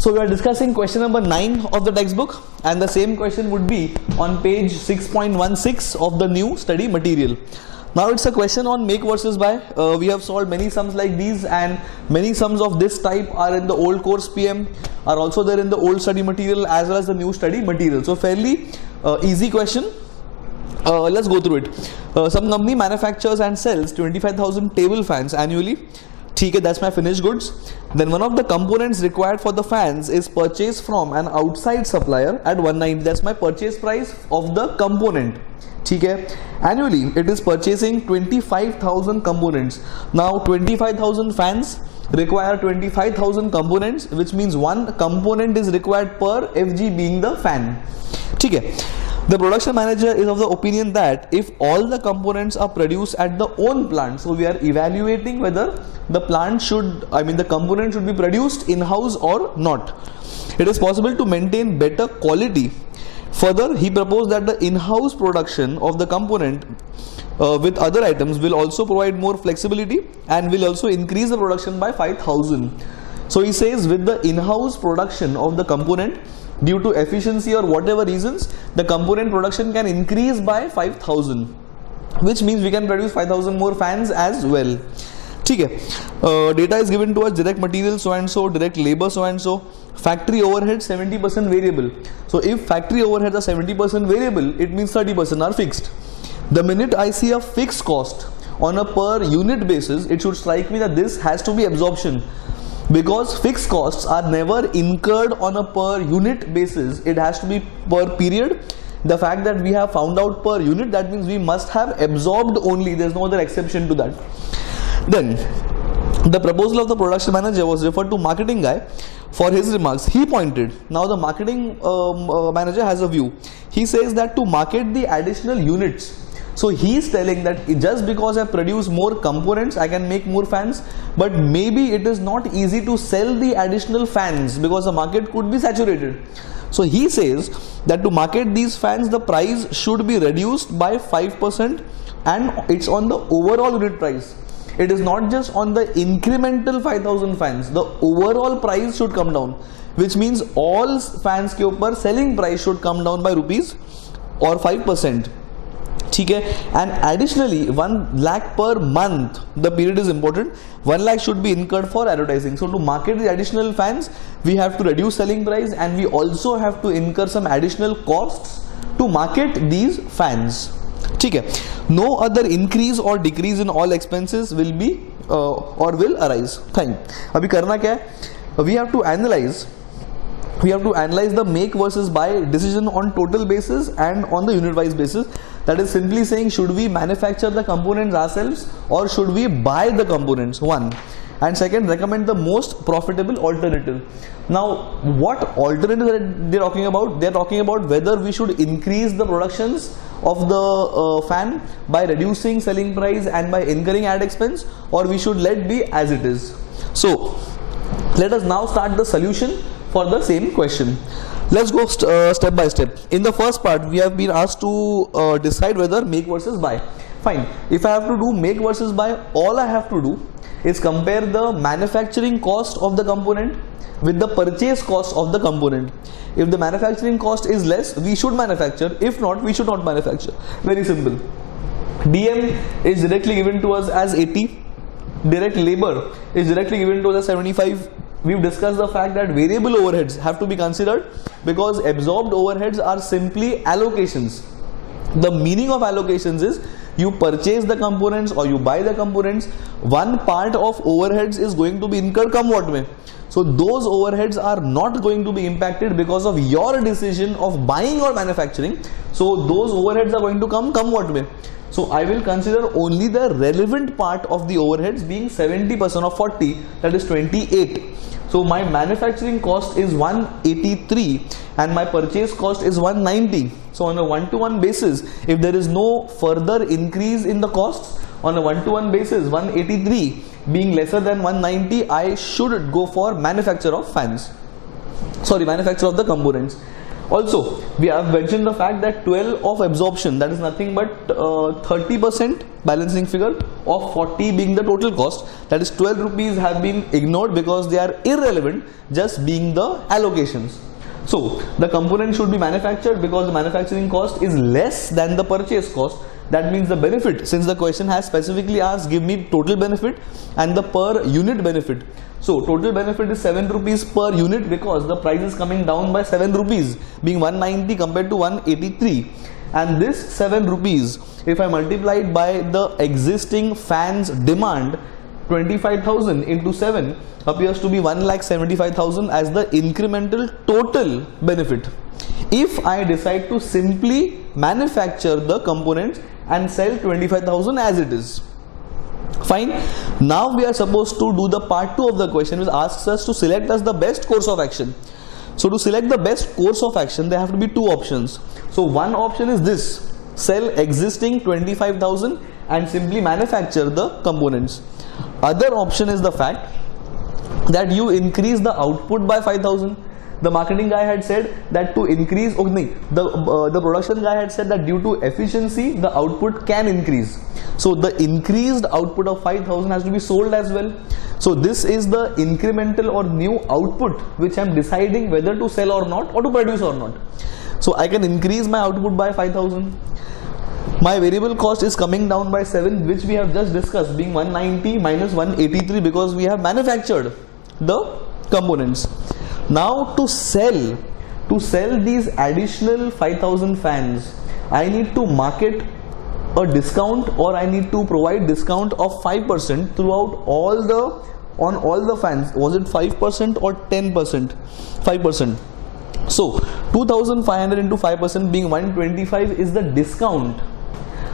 So we are discussing question number 9 of the textbook, and the same question would be on page 6.16 of the new study material. Now it's a question on make versus buy. We have solved many sums like these, and many sums of this type are in the old course PM, are also there in the old study material as well as the new study material. So fairly easy question. Let's go through it. Some company manufactures and sells 25,000 table fans annually. Okay, that's my finished goods. Then one of the components required for the fans is purchased from an outside supplier at 190. That's my purchase price of the component. Okay. Annually, it is purchasing 25,000 components. Now, 25,000 fans require 25,000 components, which means one component is required per FG being the fan. Okay. The production manager is of the opinion that if all the components are produced at the own plant, so we are evaluating whether the plant should, the component should be produced in-house or not. It is possible to maintain better quality. Further, he proposed that the in-house production of the component with other items will also provide more flexibility and will also increase the production by 5,000. So he says with the in-house production of the component, due to efficiency or whatever reasons, the component production can increase by 5,000, which means we can produce 5,000 more fans as well. Okay. Data is given to us: direct material so and so, direct labor so and so, factory overhead 70% variable. So if factory overheads are 70% variable, it means 30% are fixed. The minute I see a fixed cost on a per unit basis, it should strike me that this has to be absorption. Because fixed costs are never incurred on a per unit basis, it has to be per period. The fact that we have found out per unit, that means we must have absorbed only, there is no other exception to that. Then, the proposal of the production manager was referred to marketing guy for his remarks. He pointed, now the marketing manager has a view. He says that to market the additional units, so he is telling that just because I produce more components, I can make more fans, but maybe it is not easy to sell the additional fans because the market could be saturated. So he says that to market these fans, the price should be reduced by 5%, and it's on the overall unit price. It is not just on the incremental 5,000 fans. The overall price should come down, which means all fans ke upar selling price should come down by rupees or 5%. Okay. And additionally 1 lakh per month, the period is important, 1 lakh should be incurred for advertising. So to market the additional fans, we have to reduce selling price, and we also have to incur some additional costs to market these fans. Okay. No other increase or decrease in all expenses will be or will arise. Fine. Abhi karna kya hai? We have to analyze the make versus buy decision on total basis and on the unit wise basis. That is simply saying, should we manufacture the components ourselves or should we buy the components? One. And second, recommend the most profitable alternative. Now, what alternative they are talking about? They are talking about whether we should increase the productions of the fan by reducing selling price and by incurring ad expense, or we should let be as it is. So, let us now start the solution for the same question. Let's go step by step. In the first part, we have been asked to decide whether make versus buy. Fine. If I have to do make versus buy, all I have to do is compare the manufacturing cost of the component with the purchase cost of the component. If the manufacturing cost is less, we should manufacture. If not, we should not manufacture. Very simple. DM is directly given to us as 80. Direct labor is directly given to us as 75. We've discussed the fact that variable overheads have to be considered because absorbed overheads are simply allocations. The meaning of allocations is you purchase the components or you buy the components, one part of overheads is going to be incurred come what may. So those overheads are not going to be impacted because of your decision of buying or manufacturing. So those overheads are going to come what may. So I will consider only the relevant part of the overheads being 70% of 40, that is 28. So my manufacturing cost is 183 and my purchase cost is 190. So on a one-to-one basis, if there is no further increase in the costs, on a one-to-one basis, 183 being lesser than 190, I should go for manufacture of fans. Manufacture of the components. Also, we have mentioned the fact that 12 of absorption, that is nothing but 30% balancing figure of 40 being the total cost, that is 12 rupees have been ignored because they are irrelevant, just being the allocations. So the component should be manufactured because the manufacturing cost is less than the purchase cost. That means the benefit, since the question has specifically asked give me total benefit and the per unit benefit. So total benefit is 7 rupees per unit because the price is coming down by 7 rupees, being 190 compared to 183. And this 7 rupees, if I multiply it by the existing fans demand, 25,000 into 7 appears to be 1,75,000 as the incremental total benefit. If I decide to simply manufacture the components and sell 25,000 as it is. Fine. Now we are supposed to do the part 2 of the question, which asks us to select us the best course of action. So to select the best course of action, there have to be two options. So one option is this: sell existing 25,000 and simply manufacture the components. Other option is the fact that you increase the output by 5,000. The marketing guy had said that to increase, the production guy had said that due to efficiency, the output can increase. So the increased output of 5,000 has to be sold as well. So this is the incremental or new output which I am deciding whether to sell or not, or to produce or not. So I can increase my output by 5,000. My variable cost is coming down by 7, which we have just discussed, being 190 minus 183 because we have manufactured the components. Now to sell these additional 5,000 fans, I need to market a discount, or I need to provide discount of 5% throughout on all the fans. Was it 5% or 10%? 5%. So 2,500 into 5% being 125 is the discount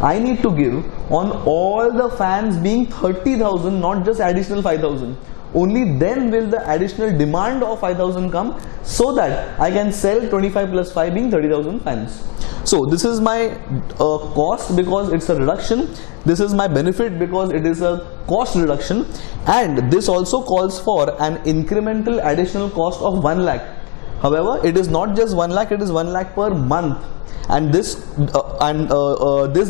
I need to give on all the fans being 30,000, not just additional 5,000. Only then will the additional demand of 5,000 come, so that I can sell 25 plus 5 being 30,000 fans. So this is my cost because it's a reduction. This is my benefit because it is a cost reduction. And this also calls for an incremental additional cost of 1 lakh. However, it is not just 1 lakh, it is 1 lakh per month. And this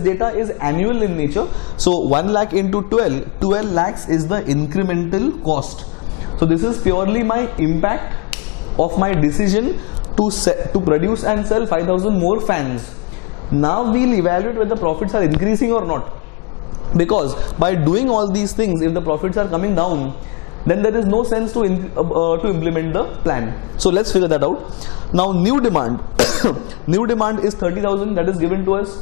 data is annual in nature. So 1 lakh into 12 lakhs is the incremental cost. So this is purely my impact of my decision to produce and sell 5,000 more fans. Now we'll evaluate whether the profits are increasing or not. Because by doing all these things, if the profits are coming down, then there is no sense to implement the plan. So let's figure that out. Now new demand. New demand is 30,000, that is given to us.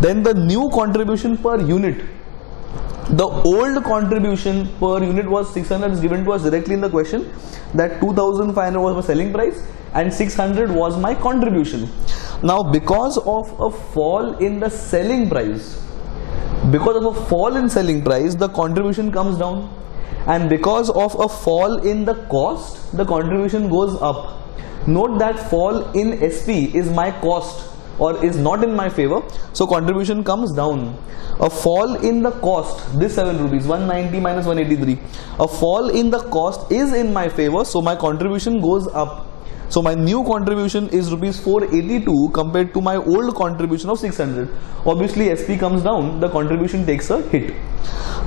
Then the new contribution per unit. The old contribution per unit was 600, is given to us directly in the question, that 2,500 was my selling price and 600 was my contribution. Now because of a fall in the selling price, the contribution comes down, and because of a fall in the cost, the contribution goes up. Note that fall in SP is my cost or is not in my favor, so contribution comes down. A fall in the cost, this 7 rupees, 190 minus 183, a fall in the cost is in my favor, so my contribution goes up. So my new contribution is rupees 482 compared to my old contribution of 600. Obviously SP comes down, the contribution takes a hit.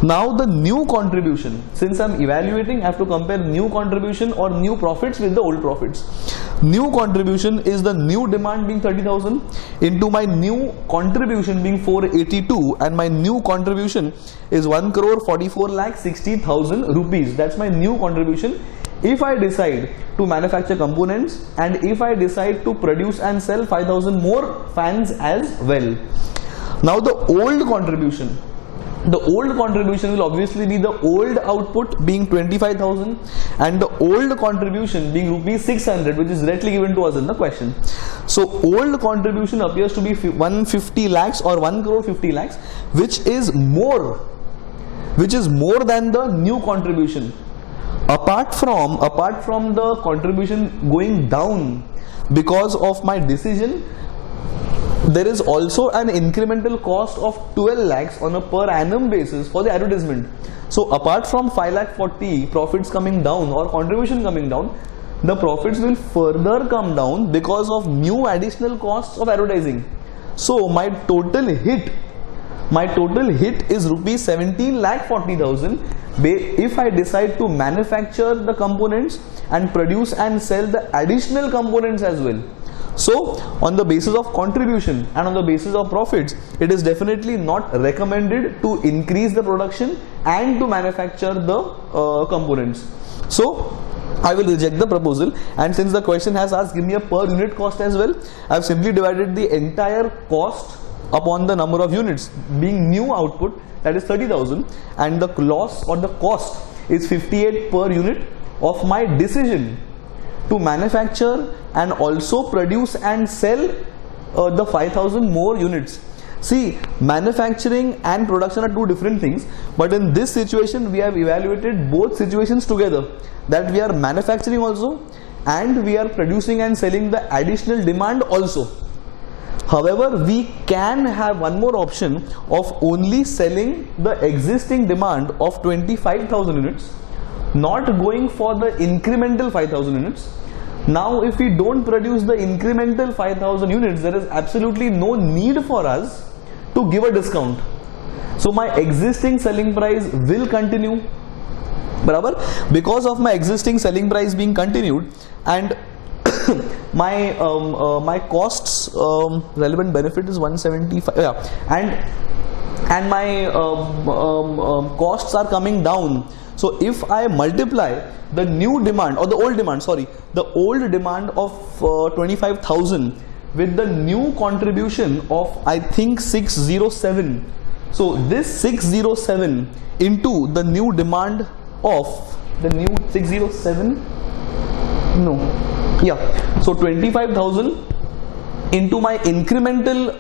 Now the new contribution, since I'm evaluating, I have to compare new contribution or new profits with the old profits. New contribution is the new demand being 30,000 into my new contribution being 482, and my new contribution is 1,44,60,000 rupees. That's my new contribution. If I decide to manufacture components and if I decide to produce and sell 5,000 more fans as well. Now the old contribution will obviously be the old output being 25,000 and the old contribution being rupees 600, which is directly given to us in the question. So old contribution appears to be 150 lakhs or 1,50 lakhs, which is more than the new contribution. Apart from the contribution going down because of my decision, there is also an incremental cost of 12 lakhs on a per annum basis for the advertisement. So apart from 5,40,000 profits coming down or contribution coming down, the profits will further come down because of new additional costs of advertising. So my total hit is rupees 17,40,000 if I decide to manufacture the components and produce and sell the additional components as well. So on the basis of contribution and on the basis of profits, it is definitely not recommended to increase the production and to manufacture the components. So I will reject the proposal, and since the question has asked give me a per unit cost as well, I have simply divided the entire cost upon the number of units, being new output, that is 30,000, and the loss or the cost is 58 per unit of my decision to manufacture and also produce and sell the 5,000 more units. See, manufacturing and production are two different things, but in this situation we have evaluated both situations together, that we are manufacturing also and we are producing and selling the additional demand also. However, we can have one more option of only selling the existing demand of 25,000 units, not going for the incremental 5,000 units. Now if we don't produce the incremental 5,000 units, there is absolutely no need for us to give a discount. So my existing selling price will continue, barabar? Because of my existing selling price being continued, and my my costs, relevant benefit is 175, yeah, and my costs are coming down. So if I multiply the new demand or the old demand, sorry, the old demand of 25,000 with the new contribution of I think 607. So this 607 into the new demand of the new 607, no, yeah, so 25,000 into my incremental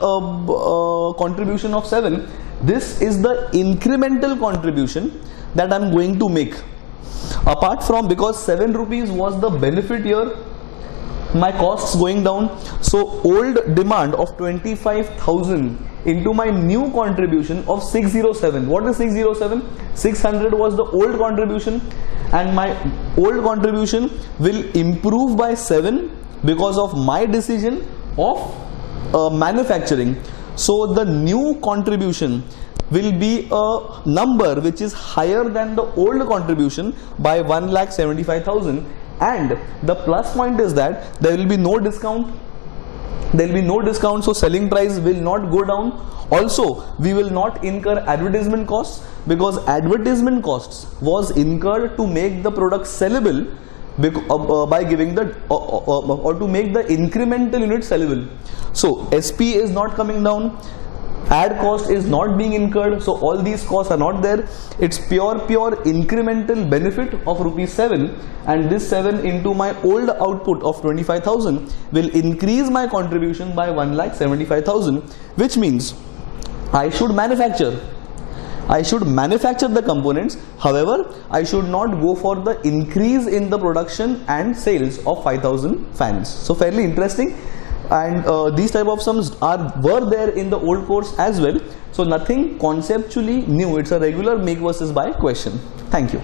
contribution of 7. This is the incremental contribution that I am going to make. Apart from, because 7 rupees was the benefit here, my costs going down, so old demand of 25,000 into my new contribution of 607. What is 607? 600 was the old contribution, and my old contribution will improve by 7 because of my decision of manufacturing. So the new contribution will be a number which is higher than the old contribution by 1,75,000, and the plus point is that there will be no discount. There will be no discount, so selling price will not go down. Also, we will not incur advertisement costs, because advertisement costs was incurred to make the product sellable by giving the or to make the incremental unit sellable. So SP is not coming down, ad cost is not being incurred, so all these costs are not there. It's pure incremental benefit of rupees 7, and this 7 into my old output of 25,000 will increase my contribution by 1,75,000, which means I should manufacture the components. However, I should not go for the increase in the production and sales of 5,000 fans. So fairly interesting, and these type of sums were there in the old course as well. So nothing conceptually new. It's a regular make versus buy question. Thank you.